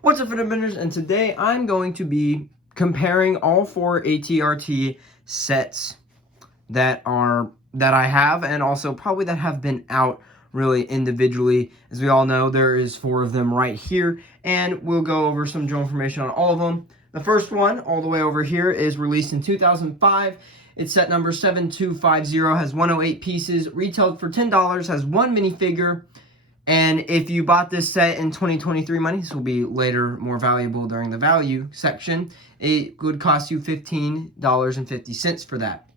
What's up, Fitbenders? And today I'm going to be comparing all four ATRT sets that I have, and also probably that have been out really individually. As we all know, there is four of them right here, and we'll go over some general information on all of them. The first one, all the way over here, is released in 2005. It's set number 7250, has 108 pieces, retailed for $10, has one minifigure. And if you bought this set in 2023 money, this will be later more valuable during the value section, it would cost you $15.50 for that.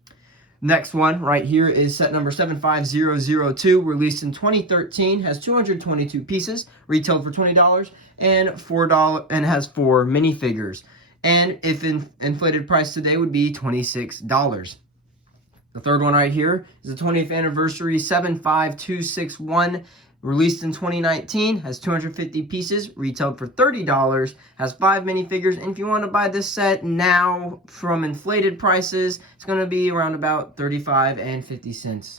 Next one right here is set number 75002, released in 2013, has 222 pieces, retailed for $20, and $4 and has 4 minifigures. And if inflated price today would be $26. The third one right here is the 20th anniversary 75261. Released in 2019, has 250 pieces, retailed for $30, has 5 minifigures, and if you want to buy this set now from inflated prices, it's going to be around about $35.50.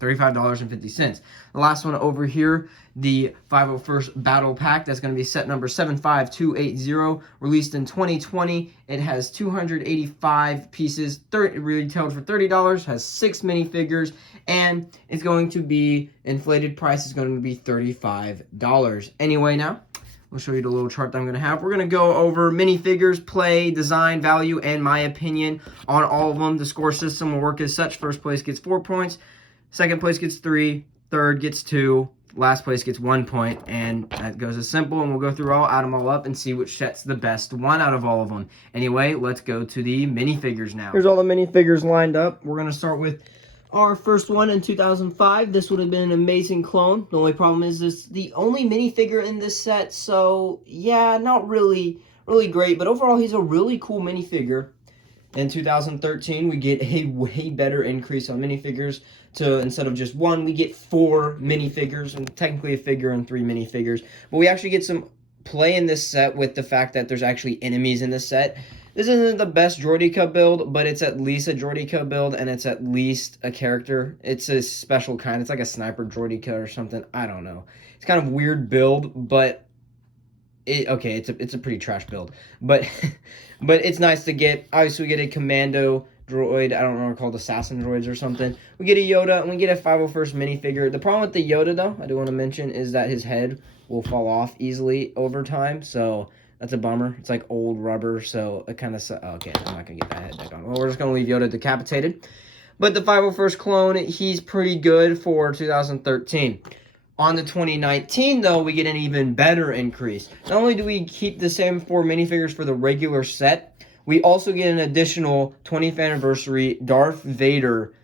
The last one over here, the 501st Battle Pack, that's going to be set number 75280, released in 2020. It has 285 pieces, retailed for $30, has 6 minifigures, and it's going to be, inflated price is going to be $35. Anyway, now, I'll show you the little chart that I'm going to have. We're going to go over minifigures, play, design, value, and my opinion on all of them. The score system will work as such. First place gets 4 points. Second place gets 3, third gets 2, last place gets 1 point, and that goes as simple, and we'll go through all, add them all up, and see which set's the best one out of all of them. Anyway, let's go to the minifigures now. Here's all the minifigures lined up. We're going to start with our first one in 2005. This would have been an amazing clone. The only problem is this the only minifigure in this set, so yeah, not really great, but overall he's a really cool minifigure. In 2013, we get a way better increase on minifigures. To instead of just 1, we get 4 minifigures, and technically a figure and 3 minifigures. But we actually get some play in this set with the fact that there's actually enemies in this set. This isn't the best Droideka build, but it's at least a Droideka build, and it's at least a character. It's a special kind. It's like a sniper Droideka or something. I don't know. It's kind of weird build, but it's a pretty trash build, but but it's nice to get. Obviously, we get a commando droid. I don't know what they're called, assassin droids or something. We get a Yoda, and we get a 501st minifigure. The problem with the Yoda, though, I do want to mention, is that his head will fall off easily over time, so that's a bummer. It's like old rubber, so it kind of... okay, I'm not going to get that head back on. Well, we're just going to leave Yoda decapitated. But the 501st clone, he's pretty good for 2013. On the 2019, though, we get an even better increase. Not only do we keep the same 4 minifigures for the regular set, we also get an additional 20th anniversary Darth Vader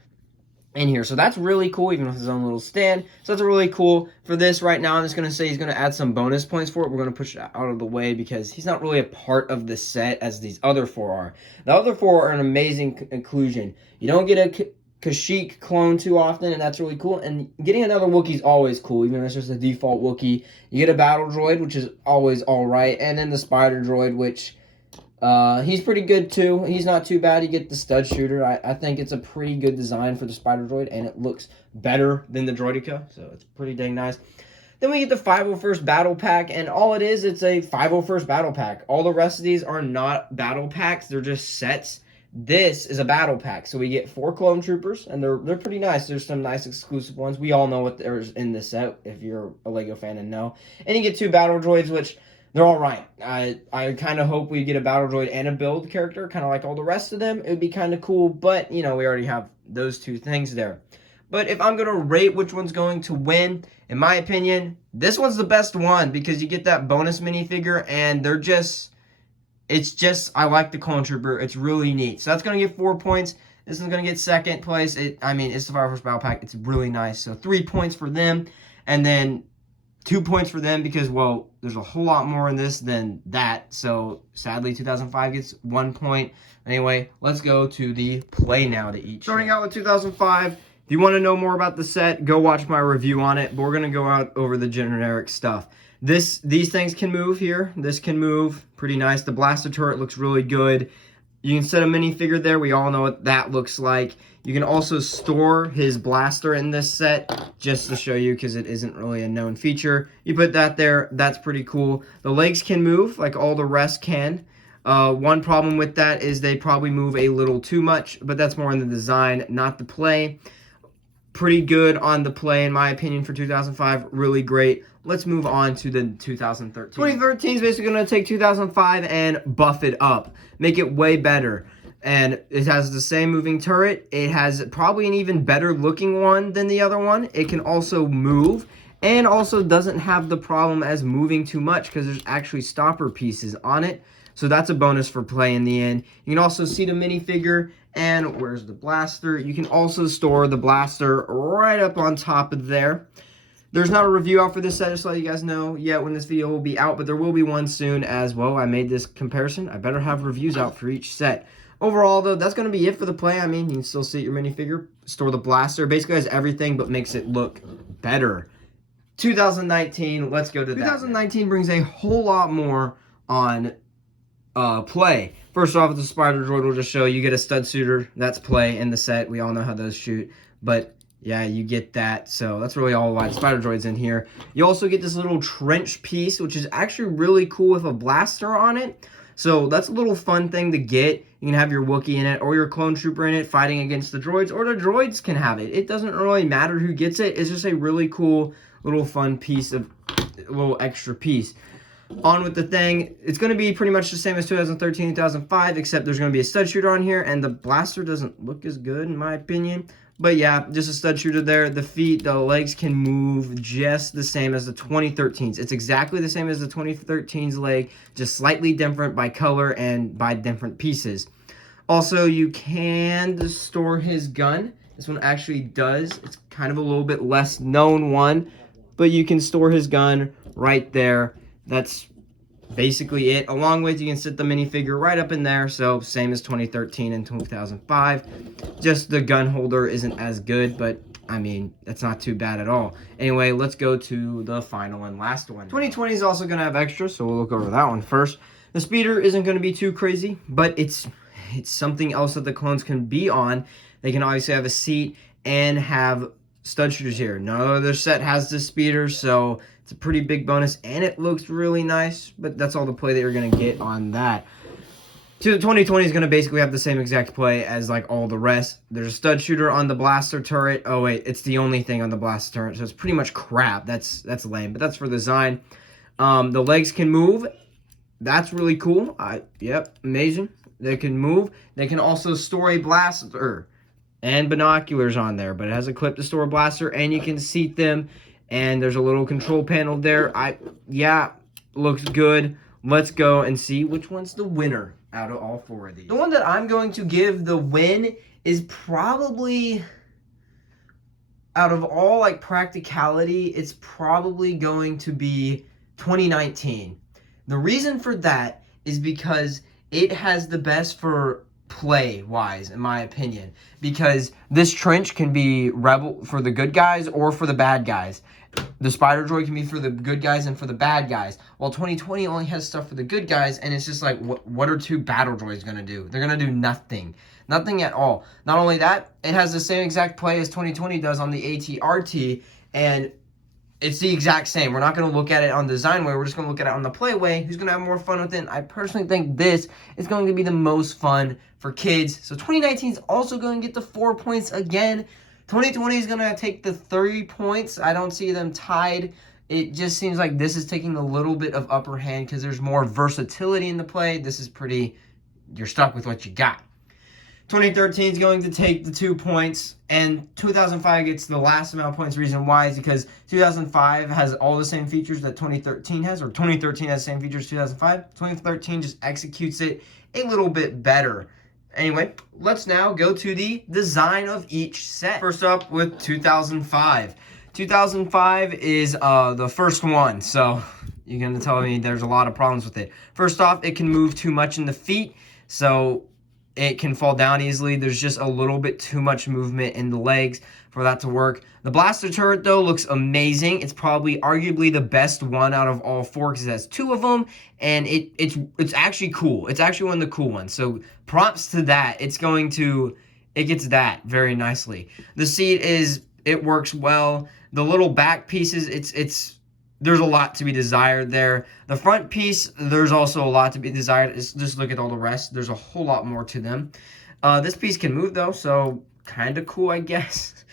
in here. So that's really cool, even with his own little stand. So that's really cool. For this right now, I'm just going to say he's going to add some bonus points for it. We're going to push it out of the way because he's not really a part of the set as these other 4 are. The other 4 are an amazing inclusion. You don't get a Kashyyyk clone too often, and that's really cool. And getting another Wookiee is always cool, even if it's just a default Wookiee. You get a battle droid, which is always alright, and then the spider droid, which he's pretty good too. He's not too bad. You get the stud shooter. I think it's a pretty good design for the spider droid, and it looks better than the Droideka, so it's pretty dang nice. Then we get the 501st Battle Pack, and all it is, it's a 501st Battle Pack. All the rest of these are not battle packs. They're just sets. This is a battle pack, so we get 4 clone troopers, and they're pretty nice. There's some nice exclusive ones. We all know what there's in this set if you're a LEGO fan and know. And you get 2 battle droids, which they're all right. I kind of hope we get a battle droid and a build character, kind of like all the rest of them. It would be kind of cool, but you know, we already have those 2 things there. But if I'm gonna rate which one's going to win, in my opinion, this one's the best one because you get that bonus minifigure, and they're just. It's just, I like the clone trooper. It's really neat. So that's going to get 4 points. This is going to get second place. It's the 501st Battle Pack. It's really nice. So 3 points for them. And then 2 points for them because, well, there's a whole lot more in this than that. So sadly, 2005 gets 1 point. Anyway, let's go to the play now to each. Starting out with 2005. If you want to know more about the set, go watch my review on it. But we're going to go out over the generic stuff. These things can move here. This can move. Pretty nice. The blaster turret looks really good. You can set a minifigure there. We all know what that looks like. You can also store his blaster in this set, just to show you, because it isn't really a known feature. You put that there, that's pretty cool. The legs can move, like all the rest can. One problem with that is they probably move a little too much, but that's more in the design, not the play. Pretty good on the play, in my opinion, for 2005. Really great. Let's move on to the 2013. 2013 is basically going to take 2005 and buff it up. Make it way better. And it has the same moving turret. It has probably an even better looking one than the other one. It can also move. And also doesn't have the problem as moving too much because there's actually stopper pieces on it. So that's a bonus for play in the end. You can also see the minifigure. And where's the blaster? You can also store the blaster right up on top of there. There's not a review out for this set, just to let you guys know yet when this video will be out, but there will be one soon as well. I made this comparison. I better have reviews out for each set. Overall, though, that's going to be it for the play. I mean, you can still see your minifigure, store the blaster. Basically has everything, but makes it look better. 2019, let's go to 2019 brings a whole lot more on play. First off, the Spider Droid will just show you get a stud shooter. That's play in the set. We all know how those shoot. But yeah, you get that. So that's really all why the Spider Droid's in here. You also get this little trench piece, which is actually really cool with a blaster on it. So that's a little fun thing to get. You can have your Wookiee in it or your clone trooper in it fighting against the droids, or the droids can have it. It doesn't really matter who gets it. It's just a really cool little fun piece of a little extra piece. On with the thing, it's going to be pretty much the same as 2013, 2005, except there's going to be a stud shooter on here, and the blaster doesn't look as good in my opinion. But yeah, just a stud shooter there. The feet, the legs can move just the same as the 2013s. It's exactly the same as the 2013's leg, just slightly different by color and by different pieces. Also, you can store his gun. This one actually does. It's kind of a little bit less known one, but you can store his gun right there. That's basically it. Along with, you can sit the minifigure right up in there. So same as 2013 and 2005. Just the gun holder isn't as good, but I mean, that's not too bad at all. Anyway, let's go to the final and last one. 2020 is also going to have extras, so we'll look over that one first. The speeder isn't going to be too crazy, but it's something else that the clones can be on. They can obviously have a seat and have stud shooters here. No other set has this speeder, so it's a pretty big bonus, and it looks really nice, but that's all the play that you're going to get on that. So the 2020 is going to basically have the same exact play as like all the rest. There's a stud shooter on the blaster turret. Oh wait, it's the only thing on the blaster turret, so it's pretty much crap. That's lame, but that's for design. The legs can move. That's really cool. Yep, amazing. They can move. They can also store a blaster and binoculars on there, but it has a clip to store a blaster, and you can seat them. And there's a little control panel there. Yeah, looks good. Let's go and see which one's the winner out of all four of these. The one that I'm going to give the win is probably, out of all like practicality, it's probably going to be 2019. The reason for that is because it has the best for play-wise, in my opinion. Because this trench can be rebel for the good guys or for the bad guys. The Spider Droid can be for the good guys and for the bad guys. While 2020 only has stuff for the good guys, and it's just like, what are two battle droids going to do? They're going to do nothing. Nothing at all. Not only that, it has the same exact play as 2020 does on the AT-RT, and it's the exact same. We're not going to look at it on design way. We're just going to look at it on the play way. Who's going to have more fun with it? I personally think this is going to be the most fun for kids. So 2019 is also going to get the 4 points again. 2020 is going to take the 3 points. I don't see them tied. It just seems like this is taking a little bit of upper hand because there's more versatility in the play. This is pretty, you're stuck with what you got. 2013 is going to take the 2 points, and 2005 gets the last amount of points. Reason why is because 2005 has all the same features that 2013 has, or 2013 has the same features as 2005. 2013 just executes it a little bit better. Anyway, let's now go to the design of each set. First up with 2005. 2005 is the first one, so you're going to tell me there's a lot of problems with it. First off, it can move too much in the feet, so it can fall down easily. There's just a little bit too much movement in the legs for that to work. The blaster turret, though, looks amazing. It's probably arguably the best one out of all four because it has two of them, and it's actually cool. It's actually one of the cool ones. So props to that. It's it gets that very nicely. The seat it works well. The little back pieces, there's a lot to be desired there. The front piece, there's also a lot to be desired. Just look at all the rest. There's a whole lot more to them. This piece can move though, so kind of cool, I guess.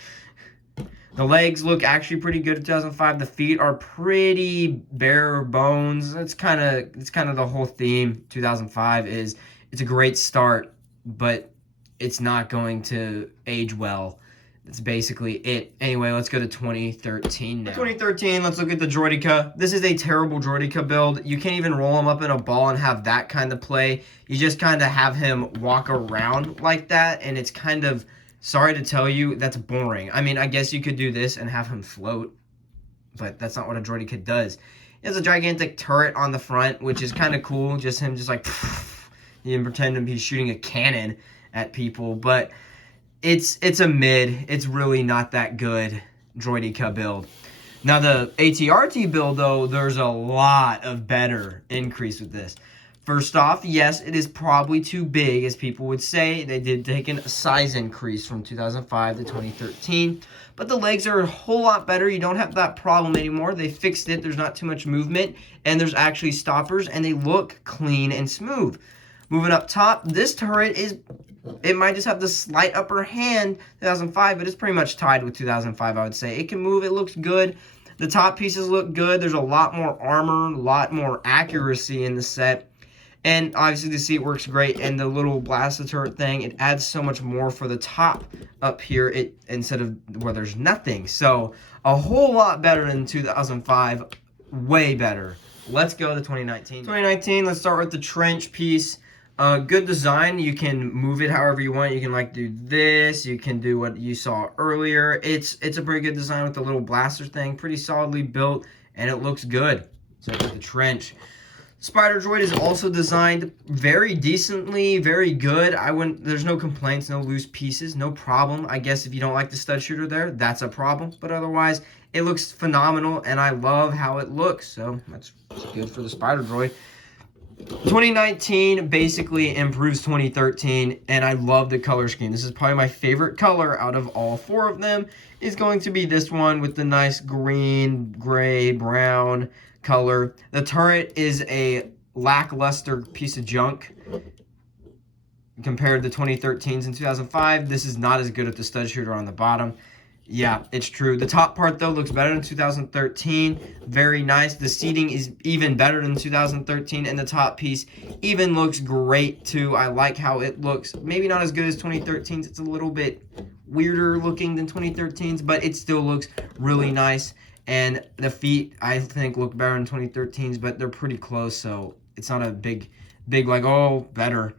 The legs look actually pretty good in 2005. The feet are pretty bare bones. It's kind of the whole theme. 2005 is it's a great start, but it's not going to age well. That's basically it. Anyway, let's go to 2013 now. 2013, let's look at the Droideka. This is a terrible Droideka build. You can't even roll him up in a ball and have that kind of play. You just kind of have him walk around like that, and it's kind of, sorry to tell you, that's boring. I mean, I guess you could do this and have him float, but that's not what a Droideka does. He has a gigantic turret on the front, which is kind of cool. Just him just like, you can pretend he's shooting a cannon at people, but it's a mid. It's really not that good Droideka build. Now the ATRT build though, there's a lot of better increase with this. First off, yes, it is probably too big, as people would say. They did take a size increase from 2005 to 2013, but the legs are a whole lot better. You don't have that problem anymore. They fixed it. There's not too much movement, and there's actually stoppers, and they look clean and smooth. Moving up top, this turret it might just have the slight upper hand 2005, but it's pretty much tied with 2005, I would say. It can move. It looks good. The top pieces look good. There's a lot more armor, a lot more accuracy in the set. And obviously the seat works great. And the little blaster turret thing, it adds so much more for the top up here instead of where there's nothing. So a whole lot better than 2005. Way better. Let's go to 2019. 2019, let's start with the trench piece. Good design. You can move it however you want. You can like do this. You can do what you saw earlier. It's a pretty good design with the little blaster thing. Pretty solidly built, and it looks good. So with the trench. Spider Droid is also designed very decently, very good. There's no complaints, no loose pieces, no problem. I guess if you don't like the stud shooter there, that's a problem. But otherwise, it looks phenomenal, and I love how it looks. So that's good for the Spider Droid. 2019 basically improves 2013, and I love the color scheme. This is probably my favorite color out of all four of them, is going to be this one with the nice green, gray, brown color. The turret is a lackluster piece of junk compared to 2013's and 2005. This is not as good with the stud shooter on the bottom. Yeah, it's true. The top part, though, looks better than 2013. Very nice. The seating is even better than 2013, and the top piece even looks great, too. I like how it looks. Maybe not as good as 2013's. It's a little bit weirder looking than 2013's, but it still looks really nice. And the feet, I think, look better than 2013's, but they're pretty close, so it's not a big like, oh, better.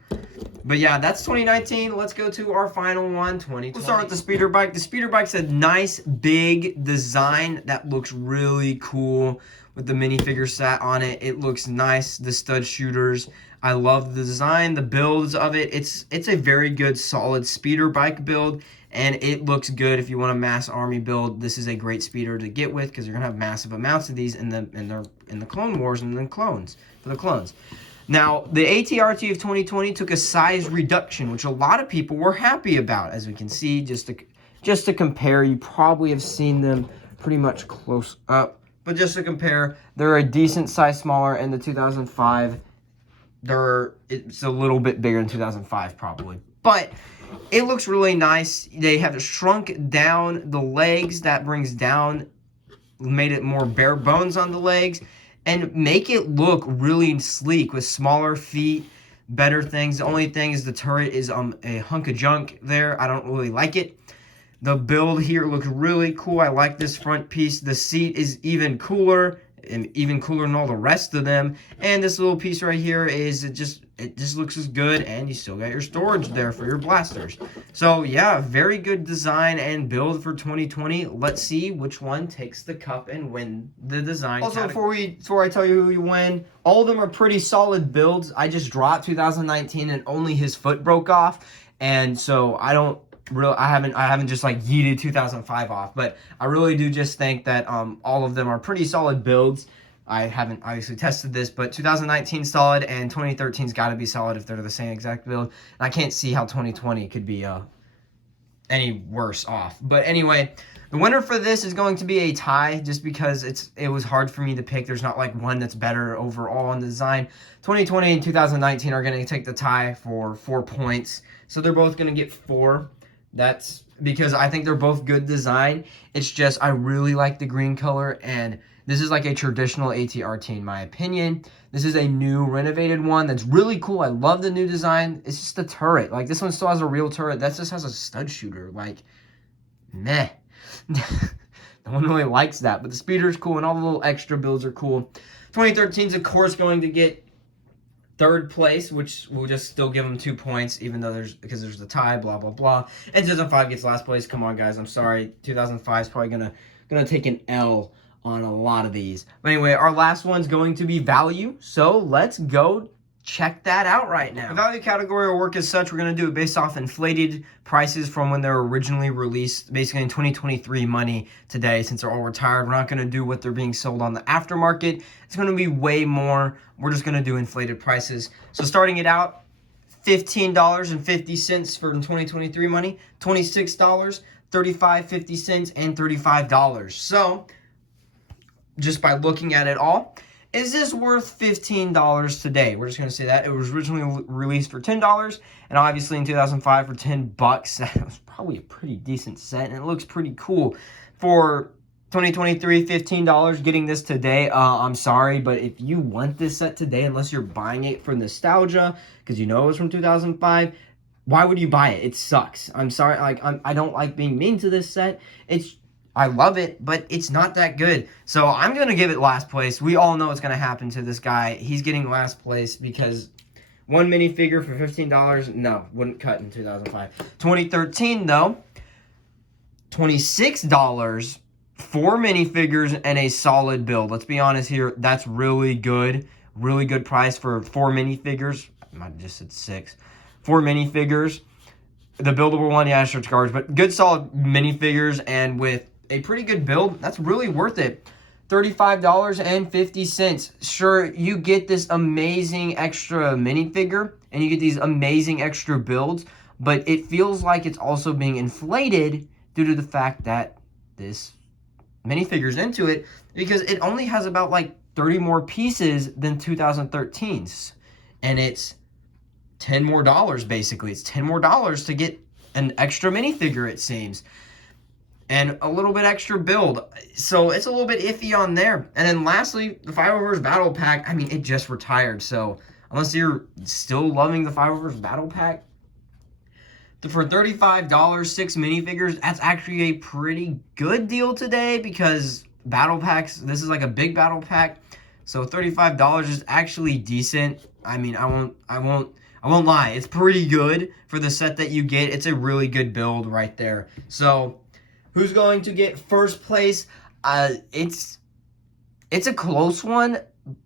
But yeah, that's 2019. Let's go to our final one, 2020. We'll start with the speeder bike. The speeder bike's a nice, big design that looks really cool with the minifigure set on it. It looks nice. The stud shooters. I love the design, the builds of it. It's a very good, solid speeder bike build, and it looks good if you want a mass army build. This is a great speeder to get with because you're gonna have massive amounts of these in the Clone Wars and then clones for the clones. Now, the ATRT of 2020 took a size reduction, which a lot of people were happy about. As we can see, just to compare, you probably have seen them pretty much close up. But just to compare, they're a decent size smaller, and the 2005, it's a little bit bigger than 2005 probably. But it looks really nice. They have shrunk down the legs. That brings down, made it more bare bones on the legs, and make it look really sleek with smaller feet, better things. The only thing is the turret is a hunk of junk there. I don't really like it. The build here looks really cool. I like this front piece. The seat is even cooler, and even cooler than all the rest of them. And this little piece right here is it just looks as good, and you still got your storage there for your blasters. So yeah, very good design and build for 2020. Let's see which one takes the cup and win the design. Also, before I tell you who you win, all of them are pretty solid builds. I just dropped 2019 and only his foot broke off, and so I haven't just like yeeted 2005 off, but I really do just think that all of them are pretty solid builds. I haven't obviously tested this, but 2019 solid and 2013's got to be solid if they're the same exact build. And I can't see how 2020 could be any worse off. But anyway, the winner for this is going to be a tie, just because it was hard for me to pick. There's not like one that's better overall in design. 2020 and 2019 are going to take the tie for 4 points. So they're both going to get 4. That's because I think they're both good design. It's just I really like the green color, and this is like a traditional ATRT in my opinion. This is a new renovated one that's really cool. I love the new design. It's just the turret. Like, this one still has a real turret. That just has a stud shooter. Like, meh. No one really likes that, but the speeder's cool, and all the little extra builds are cool. 2013 is, of course, going to get 3rd place, which will just still give them 2 points, even though because there's the tie, blah, blah, blah. And 2005 gets last place. Come on, guys. I'm sorry. 2005 is probably gonna take an L on a lot of these. But anyway, our last one's going to be value. So let's go check that out right now. The value category will work as such. We're going to do it based off inflated prices from when they're originally released, basically in 2023 money today, since they're all retired. We're not going to do what they're being sold on the aftermarket. It's going to be way more. We're just going to do inflated prices. So starting it out, $15.50 for 2023 money, $26, $35.50, and $35. So just by looking at it all, is this worth $15 today? We're just going to say that. It was originally released for $10, and obviously in 2005 for $10. That was probably a pretty decent set, and it looks pretty cool. For 2023, $15, getting this today, I'm sorry, but if you want this set today, unless you're buying it for nostalgia, because you know it was from 2005, why would you buy it? It sucks. I'm sorry. Like, I don't like being mean to this set. I love it, but it's not that good. So I'm going to give it last place. We all know what's going to happen to this guy. He's getting last place because one minifigure for $15, no, wouldn't cut in 2005. 2013, though, $26, 4 minifigures, and a solid build. Let's be honest here. That's really good. Really good price for 4 minifigures. I might have just said 6. 4 minifigures. The buildable one, yeah, sure, it's garbage, but good solid minifigures, and with a pretty good build, that's really worth it. $35.50. Sure, you get this amazing extra minifigure, and you get these amazing extra builds, but it feels like it's also being inflated due to the fact that this minifigure's into it, because it only has about like 30 more pieces than 2013's, and it's $10 more, basically. It's $10 more to get an extra minifigure, it seems. And a little bit extra build. So it's a little bit iffy on there. And then lastly, the 501st Battle Pack. I mean, it just retired. So unless you're still loving the 501st Battle Pack, for $35, 6 minifigures, that's actually a pretty good deal today, because battle packs, this is like a big battle pack. So $35 is actually decent. I mean, I won't lie. It's pretty good for the set that you get. It's a really good build right there. So who's going to get first place? It's a close one,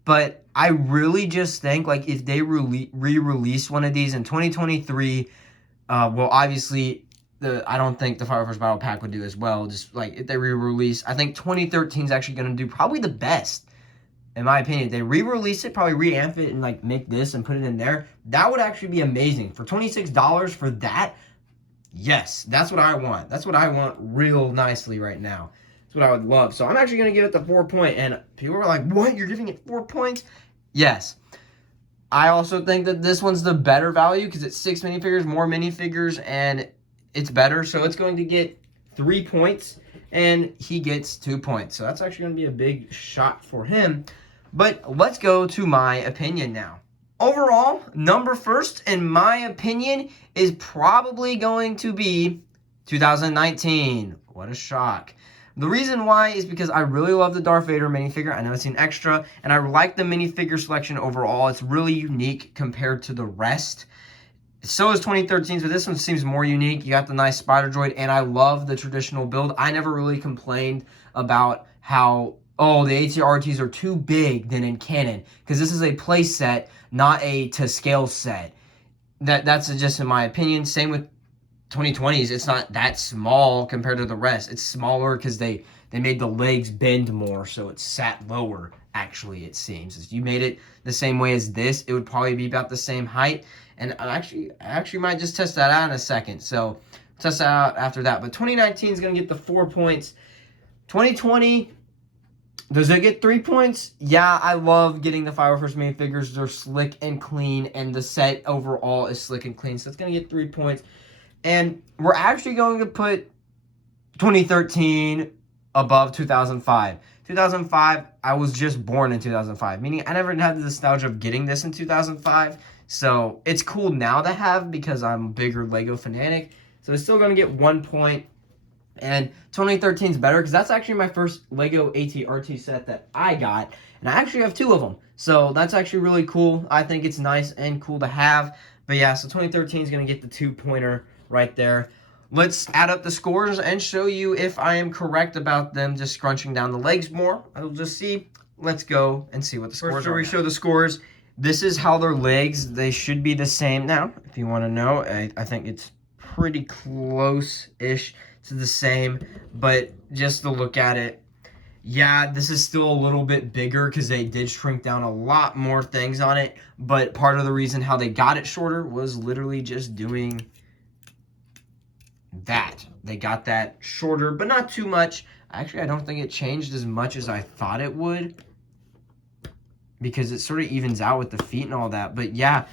but I really just think, like, if they re-release one of these in 2023, well, obviously, I don't think the 501st Battle Pack would do as well. Just, like, if they re-release, I think 2013 is actually going to do probably the best, in my opinion. If they re-release it, probably re-amp it and, like, make this and put it in there. That would actually be amazing. For $26 for that, yes, that's what I want. That's what I want real nicely right now. That's what I would love. So I'm actually going to give it the 4 point. And people are like, what? You're giving it 4 points? Yes. I also think that this one's the better value because it's 6 minifigures, more minifigures, and it's better. So it's going to get 3 points, and he gets 2 points. So that's actually going to be a big shot for him. But let's go to my opinion now. Overall, number first, in my opinion, is probably going to be 2019. What a shock. The reason why is because I really love the Darth Vader minifigure. I know it's an extra, and I like the minifigure selection overall. It's really unique compared to the rest. So is 2013's, but this one seems more unique. You got the nice spider droid, and I love the traditional build. I never really complained about how, oh, the ATRTs are too big than in canon, because this is a play set, not a to-scale set. That's just in my opinion. Same with 2020s. It's not that small compared to the rest. It's smaller because they made the legs bend more, so it sat lower, actually, it seems. If you made it the same way as this, it would probably be about the same height. And I actually might just test that out in a second. So test it out after that. But 2019 is going to get the 4 points. 2020, does it get 3 points? Yeah, I love getting the 501st minifigures. They're slick and clean, and the set overall is slick and clean. So it's going to get 3 points. And we're actually going to put 2013 above 2005. 2005, I was just born in 2005, meaning I never had the nostalgia of getting this in 2005. So it's cool now to have because I'm a bigger Lego fanatic. So it's still going to get 1 point. And 2013 is better because that's actually my first Lego AT-RT set that I got. And I actually have 2 of them. So that's actually really cool. I think it's nice and cool to have. But yeah, so 2013 is going to get the 2-pointer right there. Let's add up the scores and show you if I am correct about them just scrunching down the legs more. I'll just see. Let's go and see what the scores are. Before we show the scores, this is how their legs, they should be the same now. If you want to know, I think it's pretty close-ish to the same. But just to look at it, yeah, this is still a little bit bigger because they did shrink down a lot more things on it. But part of the reason how they got it shorter was literally just doing that. They got that shorter, but not too much. Actually, I don't think it changed as much as I thought it would because it sort of evens out with the feet and all that. But yeah,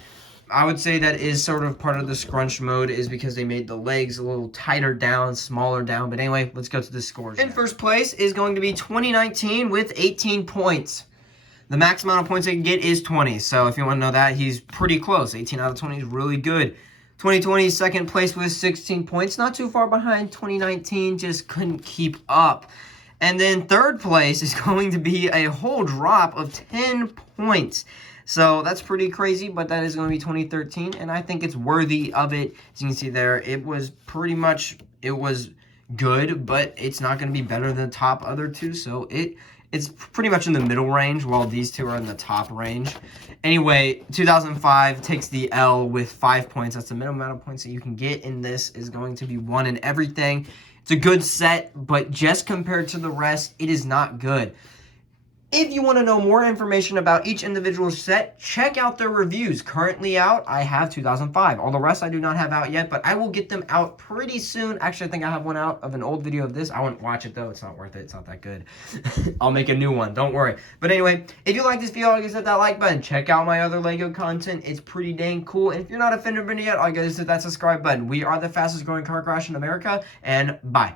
I would say that is sort of part of the scrunch mode is because they made the legs a little tighter down, smaller down. But anyway, let's go to the scores. In first place is going to be 2019 with 18 points. The max amount of points they can get is 20. So if you want to know that, he's pretty close. 18 out of 20 is really good. 2020 second place with 16 points. Not too far behind 2019. Just couldn't keep up. And then third place is going to be a whole drop of 10 points. So that's pretty crazy, but that is going to be 2013. And I think it's worthy of it. As you can see there, it was pretty much, it was good, but it's not going to be better than the top other 2. So it's pretty much in the middle range, while these 2 are in the top range. Anyway, 2005 takes the L with 5 points. That's the minimum amount of points that you can get in this is going to be 1 in everything. It's a good set, but just compared to the rest, it is not good. If you want to know more information about each individual set, check out their reviews. Currently out, I have 2005. All the rest I do not have out yet, but I will get them out pretty soon. Actually, I think I have one out of an old video of this. I wouldn't watch it, though. It's not worth it. It's not that good. I'll make a new one. Don't worry. But anyway, if you like this video, all you gotta hit that like button. Check out my other Lego content. It's pretty dang cool. And if you're not a fan of it yet, all you gotta hit that subscribe button. We are the fastest growing car crash in America, and bye.